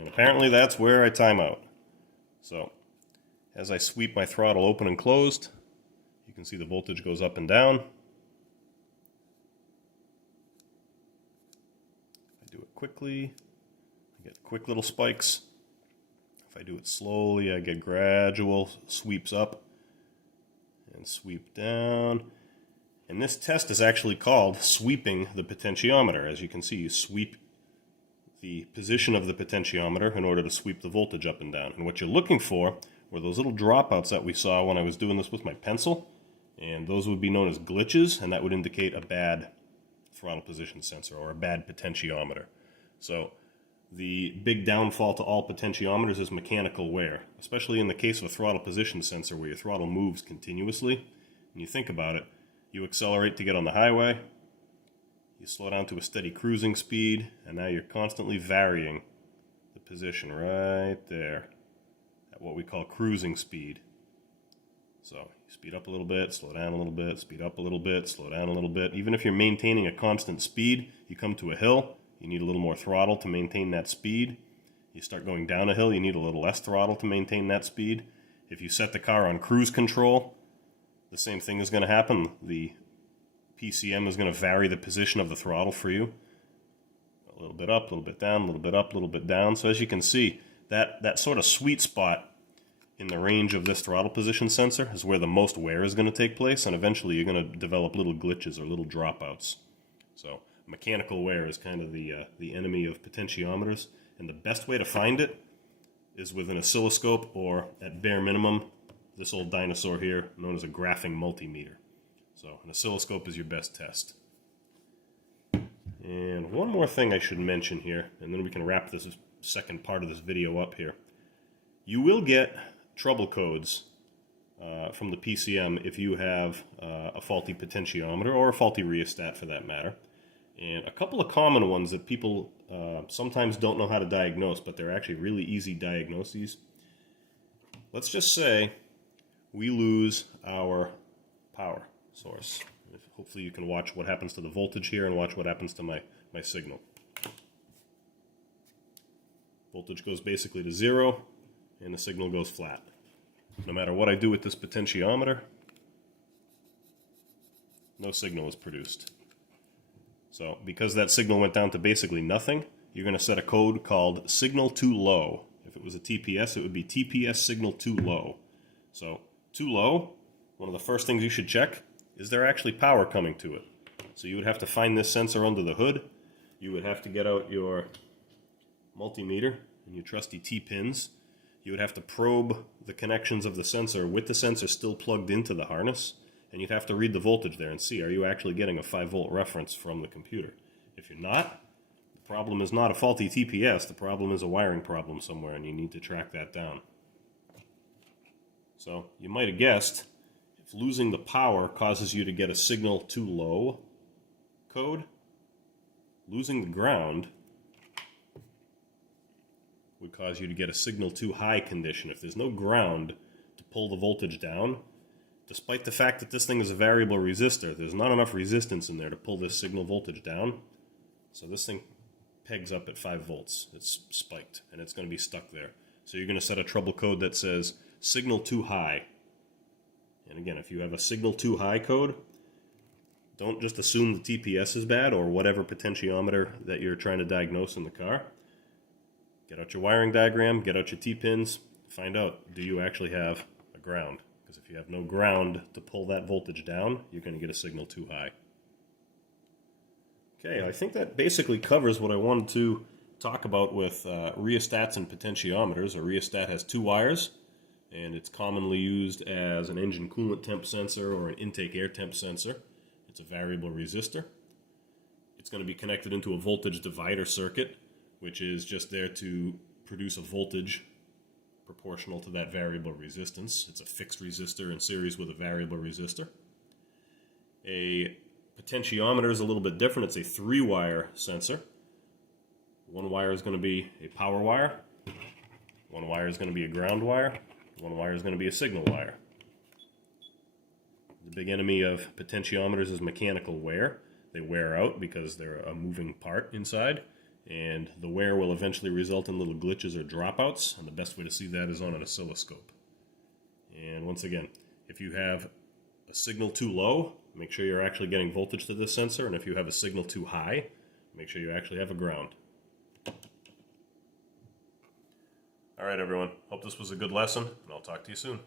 And apparently that's where I time out. So as I sweep my throttle open and closed, you can see the voltage goes up and down. If I do it quickly, I get quick little spikes. If I do it slowly, I get gradual sweeps up and sweep down. And this test is actually called sweeping the potentiometer. As you can see, you sweep the position of the potentiometer in order to sweep the voltage up and down. And what you're looking for were those little dropouts that we saw when I was doing this with my pencil. And those would be known as glitches, and that would indicate a bad throttle position sensor or a bad potentiometer. So the big downfall to all potentiometers is mechanical wear, especially in the case of a throttle position sensor where your throttle moves continuously. When you think about it, you accelerate to get on the highway, you slow down to a steady cruising speed, and now you're constantly varying the position right there at what we call cruising speed. So you speed up a little bit, slow down a little bit, speed up a little bit, slow down a little bit. Even if you're maintaining a constant speed, you come to a hill, you need a little more throttle to maintain that speed. You start going down a hill, you need a little less throttle to maintain that speed. If you set the car on cruise control, the same thing is going to happen. The PCM is going to vary the position of the throttle for you. A little bit up, a little bit down, a little bit up, a little bit down. So as you can see, that sort of sweet spot in the range of this throttle position sensor is where the most wear is going to take place, and eventually you're going to develop little glitches or little dropouts. So mechanical wear is kind of the enemy of potentiometers, and the best way to find it is with an oscilloscope, or at bare minimum, this old dinosaur here known as a graphing multimeter. So an oscilloscope is your best test. And one more thing I should mention here, and then we can wrap this second part of this video up here. You will get trouble codes from the PCM if you have a faulty potentiometer or a faulty rheostat for that matter. And a couple of common ones that people sometimes don't know how to diagnose, but they're actually really easy diagnoses. Let's just say we lose our power source. Hopefully you can watch what happens to the voltage here and watch what happens to my signal. Voltage goes basically to 0 and the signal goes flat. No matter what I do with this potentiometer, no signal is produced. So because that signal went down to basically nothing, you're going to set a code called signal too low. If it was a TPS, it would be TPS signal too low. So too low, one of the first things you should check is there actually power coming to it. So you would have to find this sensor under the hood. You would have to get out your multimeter and your trusty T-pins. You would have to probe the connections of the sensor with the sensor still plugged into the harness, and you'd have to read the voltage there and see, are you actually getting a 5-volt reference from the computer? If you're not, the problem is not a faulty TPS, the problem is a wiring problem somewhere, and you need to track that down. So you might have guessed, if losing the power causes you to get a signal too low code, losing the ground would cause you to get a signal too high condition. If there's no ground to pull the voltage down, despite the fact that this thing is a variable resistor, there's not enough resistance in there to pull this signal voltage down. So this thing pegs up at 5 volts. It's spiked, and it's going to be stuck there. So you're going to set a trouble code that says signal too high. And again, if you have a signal too high code, don't just assume the TPS is bad or whatever potentiometer that you're trying to diagnose in the car. Get out your wiring diagram, get out your T-pins, find out, do you actually have a ground? Because if you have no ground to pull that voltage down, you're going to get a signal too high. Okay, I think that basically covers what I wanted to talk about with rheostats and potentiometers. A rheostat has 2 wires, and it's commonly used as an engine coolant temp sensor or an intake air temp sensor. It's a variable resistor. It's going to be connected into a voltage divider circuit, which is just there to produce a voltage proportional to that variable resistance. It's a fixed resistor in series with a variable resistor. A potentiometer is a little bit different. It's a 3-wire sensor. One wire is going to be a power wire. One wire is going to be a ground wire. One wire is going to be a signal wire. The big enemy of potentiometers is mechanical wear. They wear out because they're a moving part inside, and the wear will eventually result in little glitches or dropouts, and the best way to see that is on an oscilloscope. And once again, if you have a signal too low, make sure you're actually getting voltage to this sensor, and if you have a signal too high, make sure you actually have a ground. Alright everyone, hope this was a good lesson, and I'll talk to you soon.